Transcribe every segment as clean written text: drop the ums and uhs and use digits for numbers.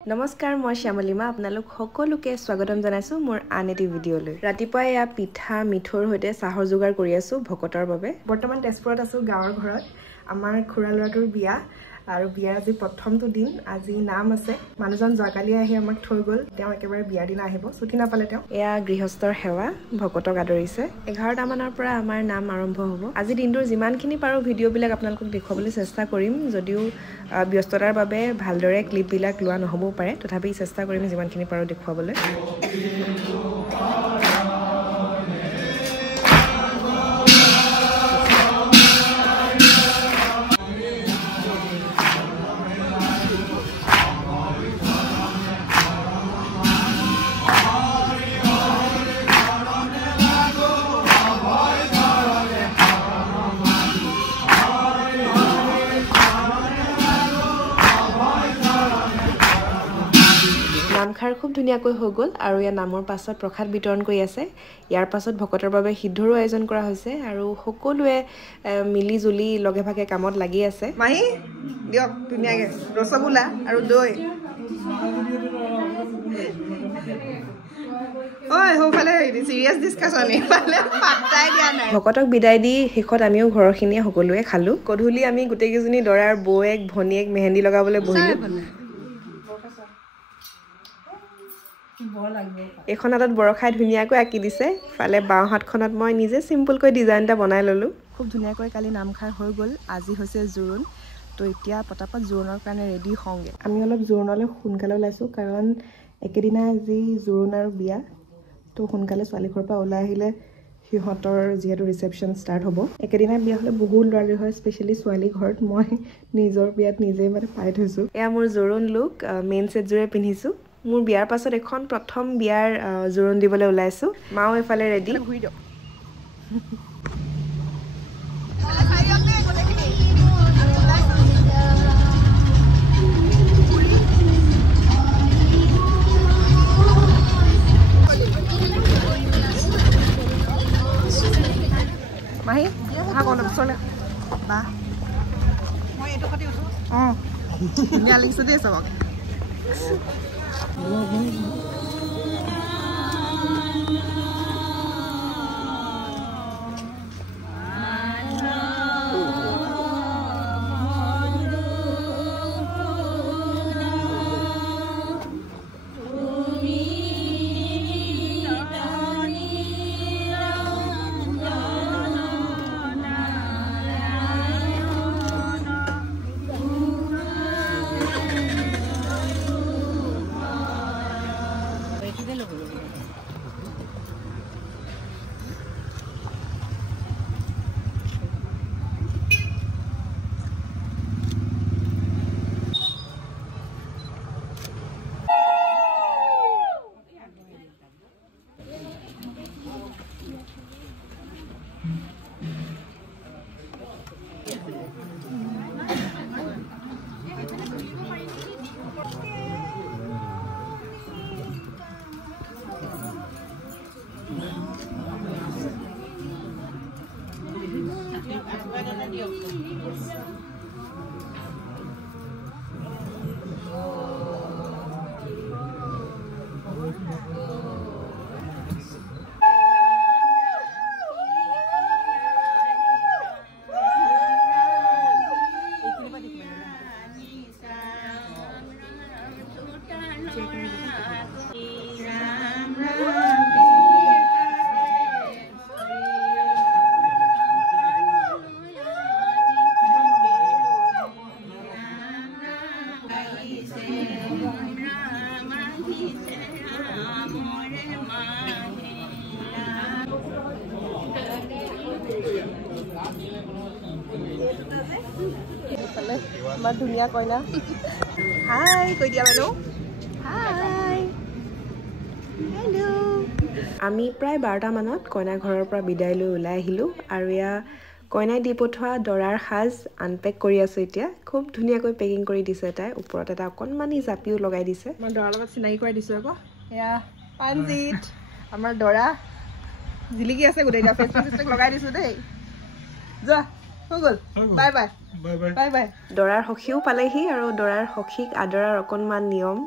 নমস্কাৰ মই শ্যামলিমা আপোনালোক সকলোকে স্বাগতম জনাইছো মোৰ আন এটি ভিডিঅ'লৈ ৰাতিপুৱা এয়া পিঠা মিঠৈৰ হৈতে চাহৰ যোগাৰ কৰি আছো ভকতৰ বাবে বৰ্তমান তেজপুৰত আছো গাঁৱৰ ঘৰত আমাৰ খুৰা ল'ৰাটোৰ বিয়া আৰু বিয়াৰ আজি প্ৰথমটো দিন আজি নাম আছে মানুহজন জগালি আহি আমাক থৈ গ'ল তেওঁ একেবাৰে বিয়াৰ দিনা আহিব ছুটি নাপালে তেওঁ এয়া গৃহস্থৰ সেৱা ভকতক আদৰিছে 11টা মানৰ পৰা আমাৰ নাম আৰম্ভ হ'ব আজি দিনটোৰ যিমানখিনি পাৰো ভিডিঅ'বিলাক আপোনালোকক দেখুৱাবলৈ চেষ্টা কৰিম যদিও ব্যস্ততাৰ বাবে ভালদৰে ক্লিপবিলাক লোৱা নহ'বও পাৰে তথাপি চেষ্টা কৰিম যিমানখিনি পাৰো দেখুৱাবলৈ নামখাৰ খুব ধুনীয়াকৈ হৈ গ'ল আৰু ইয়াৰ নামৰ পাছত প্ৰসাদ বিতৰণ কৰি আছে ইয়াৰ পাছত ভকতৰ বাবে সিদ্ধৰো আয়োজন কৰা হৈছে আৰু সকলোৱে মিলি জুলি লগে ভাগে কামত লাগি আছে মাহি দিয়ক ধুনীয়াকৈ ৰসগোল্লা আৰু দৈ ভকতক বিদায় দি শেষত আমিও ঘৰৰখিনিয়ে সকলোৱে খালো গধূলি আমি গোটেইকেইজনী দৰাৰ বৌয়েক ভনীয়েক মেহেন্দি লগাবলৈ বহিলো এখন হাতত বৰখাই ধুনীয়াকৈ আঁকি দিছে ফালে বাওঁ হাতখনত মই নিজে চিম্পলকৈ ডিজাইন এটা বনাই ল'লোঁ খুব ধুনীয়াকৈ কালি নামখাৰ হৈ গ'ল আজি হৈছে জোৰোণ তো এতিয়া পটাপট জোৰোণৰ কাৰণে ৰেডি হওঁগে আমি অলপ জোৰোণলৈ সোনকালে ওলাইছোঁ কাৰণ একেদিনাই আজি জোৰোণ আৰু বিয়া তো সোনকালে ছোৱালী ঘৰৰ পৰা ওলাই আহিলে সিহঁতৰ যিহেতু ৰিচেপশ্যন ষ্টাৰ্ট হ'ব একেদিনাই বিয়া হ'লে বহুত ল'ৰালি হয় স্পেচিয়েলি ছোৱালী ঘৰত মই নিজৰ বিয়াত নিজেই মানে পাই থৈছোঁ এয়া মোৰ জোৰোণ লুক মেইন ছেটযোৰে পিন্ধিছোঁ মোৰ বিয়াৰ পাছত এখন প্ৰথম বিয়াৰ জোৰোণ দিবলৈ ওলাইছো মাও এফালে ৰেডি ঘূৰি দিয়ক মাহি ভাগ অলপ ওচৰলৈ বা মই এইটো কাটি উঠো অঁ ধুনীয়া লাগিছে দেই চবক ইমান ধুনীয়া কইনা হাই কৈ দিয়া বাইদেউ হাই হেল্ল' আমি প্ৰায় 12টা মানত কইনা ঘৰৰ পৰা বিদায় লৈ ওলাই আহিলোঁ আৰু এয়া কইনাই দি পঠোৱা দৰাৰ সাজ আনপেক কৰি আছোঁ এতিয়া খুব ধুনীয়াকৈ পেকিং কৰি দিছে তাই ওপৰত এটা অকণমানি জাপিও লগাই দিছে মই দৰাৰ লগত চিনাকি কৰাই দিছোঁ আকৌ এয়া পাঞ্জিত আমাৰ দৰা জিলিকি আছে গোটেইটা ফেচবুক লগাই দিছোঁ দেই যোৱা হৈ গ'ল বাই বাই বাই বাই দৰাৰ সখীও পালেহি আৰু দৰাৰ সখীক আদৰাৰ অকণমান নিয়ম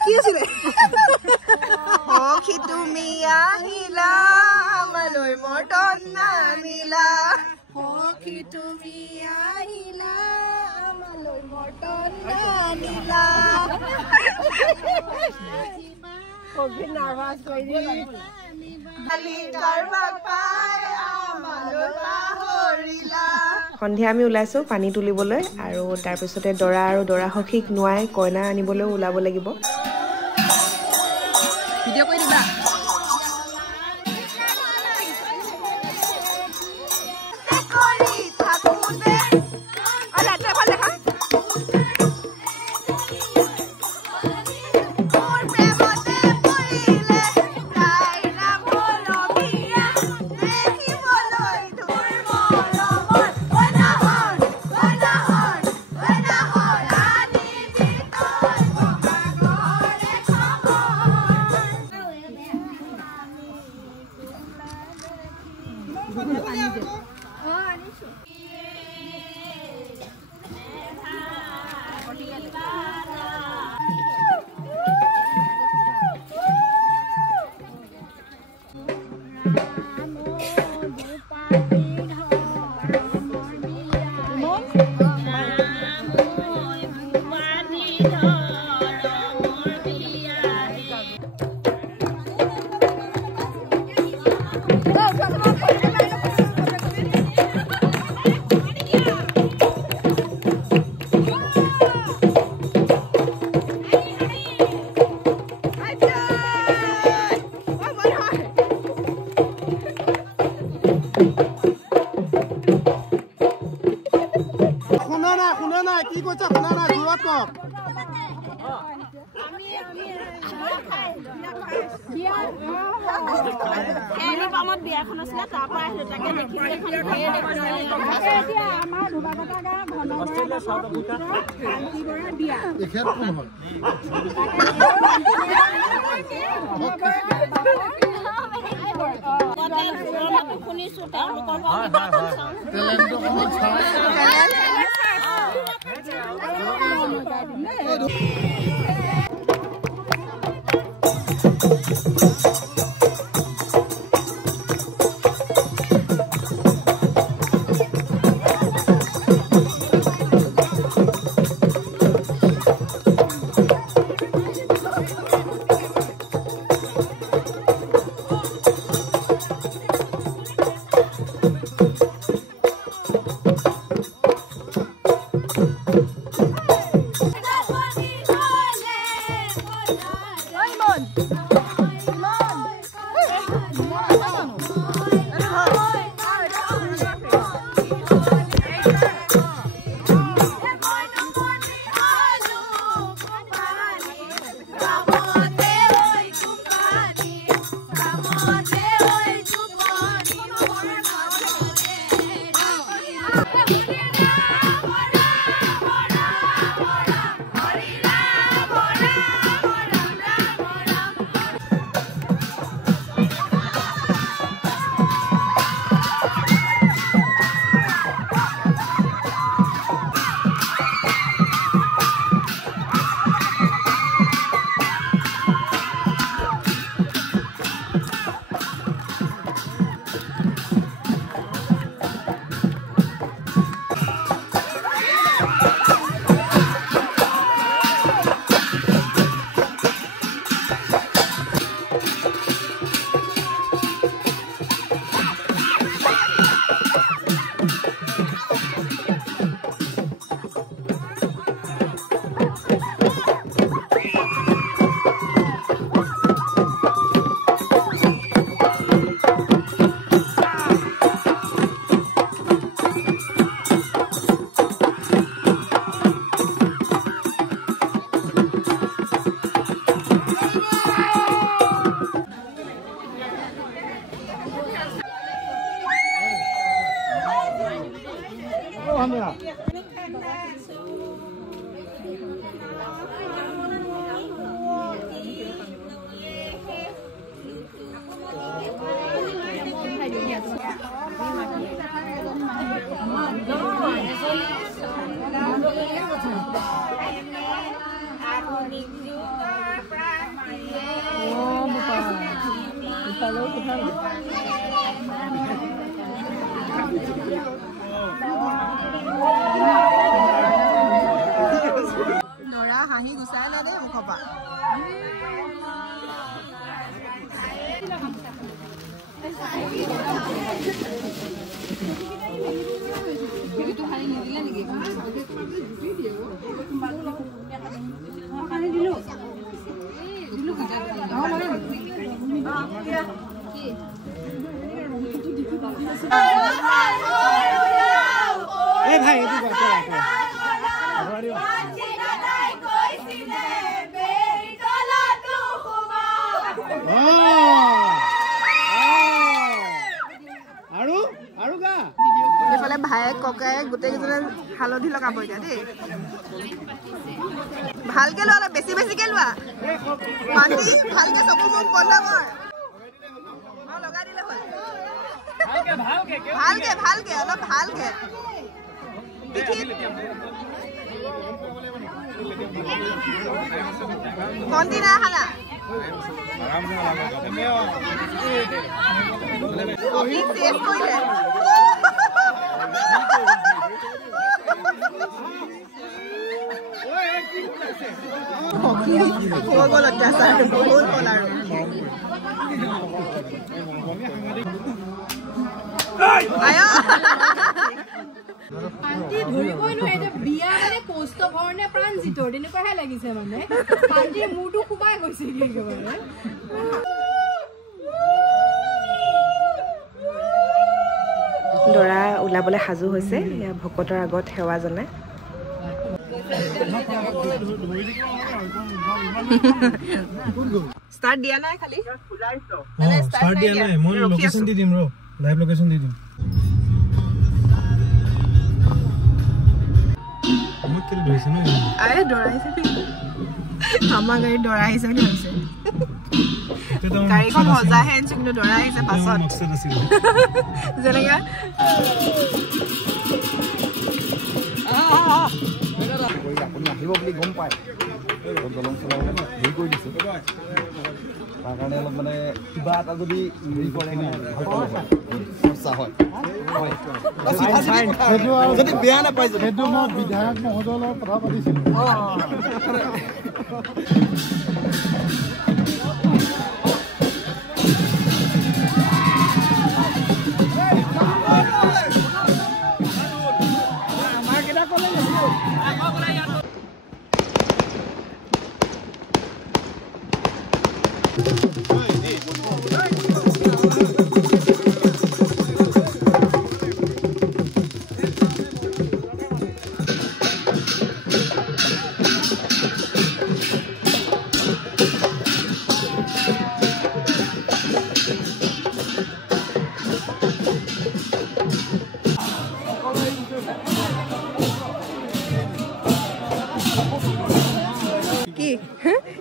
কি আছিলে সখী তুমি আহিলা আমালৈ মৰ্তন নানিলা সখী তুমি আহিলা আমালৈ মৰ্তন নানিলা সখী নাৰ্ভাছ কৰি দিলে সন্ধিয়া আমি ওলাইছো পানী তুলিবলৈ আৰু তাৰপিছতে দৰা আৰু দৰা সখীক নোৱাই কইনা আনিবলৈ ওলাব লাগিব ভিডিঅ' কৰি দিবা নৰা হাঁহি গুচাই না দেই মুখৰ পৰা এইফালে ভায়েক ককায়েক গোটেইকেইজনে হালধি লগাব এতিয়া দেই ভালকে লোৱা অলপ বেছি বেছিকে লোৱা পানী ভালকে চকু মুখ বন্ধ কৰ লগাই দিলে হ'ল ভালকে ভালকে অলপ ভালকে কণটি নাই খালা বহুত হ'ল আৰু ধৰিবই নোৱাৰে বিয়া মানে কষ্ট ঘৰণে প্ৰাণ জিতৰ তেনেকুৱাহে লাগিছে মানে শান্তিৰ মূৰটো সোমাই গৈছে একেবাৰে দৰা ওলাবলৈ সাজু হৈছে ভকতৰ আগত সেৱা জনাই ষ্টাৰ্ট দিয়া নাই খালি ষ্টাৰ্ট দিয়া নাই মই লোকেশন দি দিম ৰ লাইভ লোকেশন দি দিম আমাক কি ধৰিছে ন আৰে দৰা আহিছে আমাৰ গাড়ী দৰা আহিছে বুলি ভাবিছে গাড়ীখন সজাহে আনিছে কিন্তু দৰা আহিছে পাছত যেনেকে আপুনি আহিব বুলি গম পায় দলং চলাব হেৰি কৰি দিছে তাৰ কাৰণে অলপ মানে কিবা এটা যদি হেৰি কৰে সমস্যা হয় যদি বেয়া নাপায় সেইটো মই বিধায়ক মহোদয়ৰ লগত কথা পাতিছিলোঁ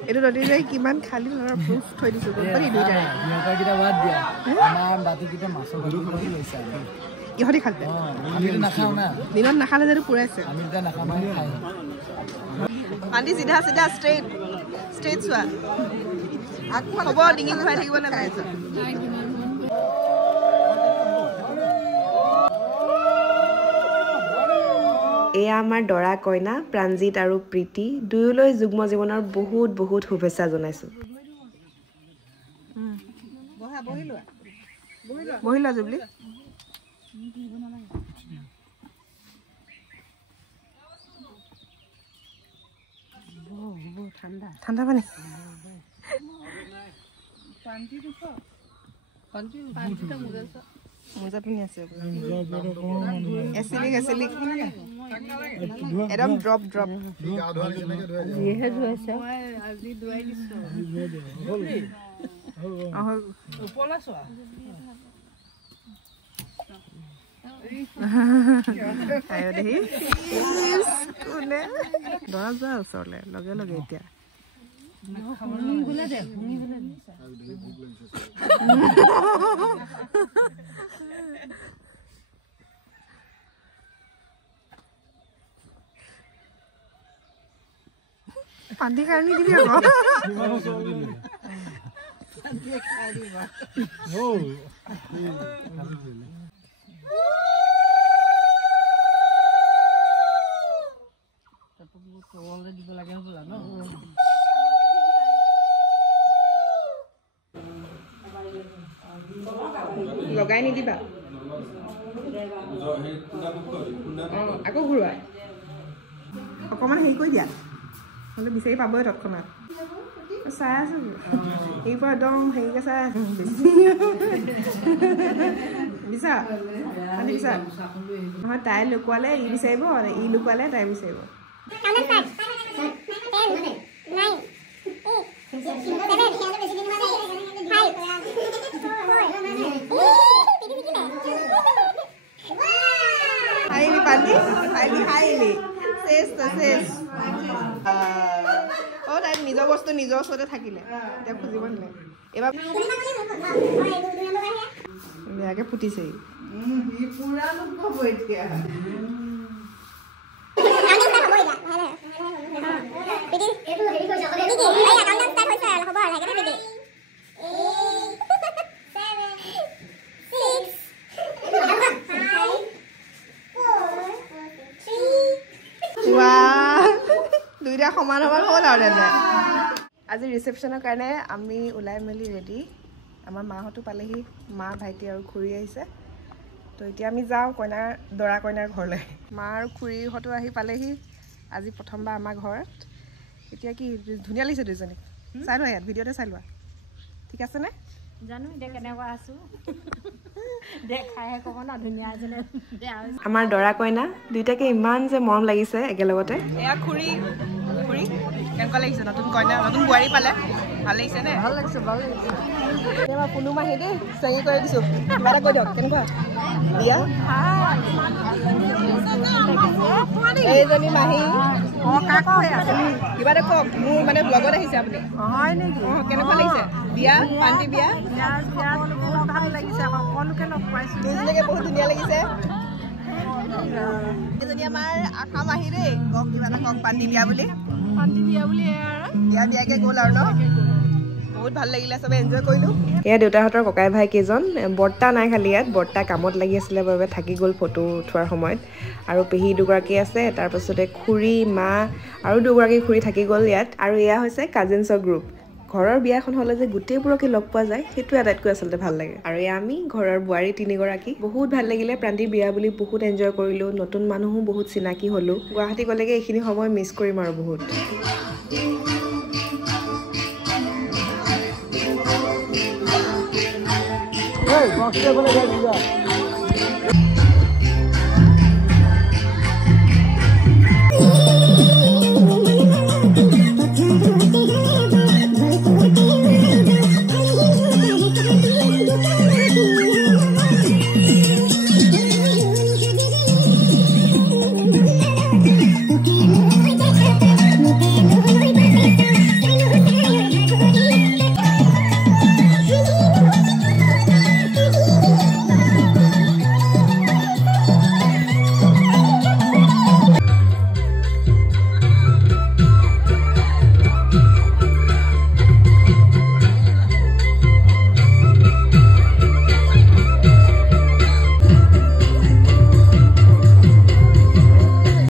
এইটো নদী যাই কিমান খালি ধৰণৰ প্ৰুফ থৈ দিছো ইহঁতি খালে দিনত নাখালে যদি পুৰাইছে আন্টি চিধা চিধা ষ্ট্ৰেইট ষ্ট্ৰেইট চোৱা আগখন হ'ব ডিঙি ঘূৰাই থাকিব নালাগে এয়া আমাৰ দৰা কইনা প্ৰাঞ্জিত আৰু প্ৰীতি দুয়োলৈ যুগ্ম জীৱনৰ বহুত বহুত শুভেচ্ছা জনাইছোঁ বহি লোৱা জুবলি ঠাণ্ডা পানী মোজা পিন্ধি আছে এচিলিক এচিলিক একদম ড্ৰপ ড্ৰপ যিহে ধুৱাইছে দৰা যোৱা ওচৰলে লগে লগে এতিয়া পান্তি খাৰণী দিবি আকৌ লগাই নিদিবা আকৌ ঘূৰোৱা অকণমান হেৰি কৰি দিয়া নহ'লে বিচাৰি পাবই তৎক্ষণাত চাই আছো এই পৰা একদম হেৰিকে চাই আছো বিচা পানী বিচা নহয় তাই লুকুৱালে ই বিচাৰিব ই লুকুৱালে তাই বিচাৰিব হাইলি পানী হাইলি হাইলি শেষ তো শেষ তাই নিজৰ বস্তু নিজৰ ওচৰতে থাকিলে এতিয়া খুজিব নিলে এইবাৰ বেয়াকে ফুটিছে দুইটা সমান সমান হ'ল আৰু তেন্তে আজি ৰিচেপশ্যনৰ কাৰণে আমি ওলাই মেলি ৰেডি আমাৰ মাহঁতো পালেহি মা ভাইটি আৰু খুৰী আহিছে তো এতিয়া আমি যাওঁ দৰা কইনাৰ ঘৰলৈ মা আৰু খুৰীহঁতো আহি পালেহি আজি প্ৰথমবাৰ আমাৰ ঘৰত এতিয়া কি ধুনীয়া লাগিছে দুইজনীক চাই লোৱা ইয়াত ভিডিঅ'তে চাই লোৱা ঠিক আছেনে জানো এতিয়া কেনেকুৱা আছো দেখাইহে ক'ব ন ধুনীয়া যেনে আমাৰ দৰা কইনা দুইটাকে ইমান যে মৰম লাগিছে একেলগতে এয়া খুৰী খুৰী কেনেকুৱা লাগিছে নতুন কইনা নতুন বোৱাৰী পালে ভাল লাগিছে নে ভাল লাগিছে কেতিয়াবা কোনো মাহি দেই চেঙি কৰি দিছোঁ কিবা এটা কৈ দিয়ক কেনেকুৱা বিয়া এইজনী মাহী কিবা এটা কওক মোৰ মানে ব্লগত আহিছে আপুনি হয় নেকি অঁ কেনেকুৱা লাগিছে বিয়া পান্তি বিয়া ভাল লাগিছে সকলোকে লগ পাইছোঁ দুইজনীকে বহুত ধুনীয়া লাগিছে এজনী আমাৰ আশা মাহী দেই কওক কিবা এটা কওক পান্তি বিয়া বুলি বিয়া বিয়াকে গ'ল আৰু ন বহুত ভাল লাগিলে চবে এনজয় কৰিলোঁ এয়া দেউতাহঁতৰ ককাই ভাই কেইজন বৰ্তা নাই খালি ইয়াত বৰ্তা কামত লাগি আছিলে বাবে থাকি গ'ল ফটো উঠোৱাৰ সময়ত আৰু পেহী দুগৰাকী আছে তাৰপাছতে খুৰী মা আৰু দুগৰাকী খুৰী থাকি গ'ল ইয়াত আৰু এয়া হৈছে কাজিনছৰ গ্ৰুপ ঘৰৰ বিয়াখন হ'লে যে গোটেইবোৰকে লগ পোৱা যায় সেইটো আটাইতকৈ আচলতে ভাল লাগে আৰু এয়া আমি ঘৰৰ বোৱাৰী তিনিগৰাকী বহুত ভাল লাগিলে প্ৰান্তিৰ বিয়া বুলি বহুত এনজয় কৰিলোঁ নতুন মানুহো বহুত চিনাকি হ'লোঁ গুৱাহাটী গ'লেগে এইখিনি সময় মিছ কৰিম আৰু বহুত Hey, box table again,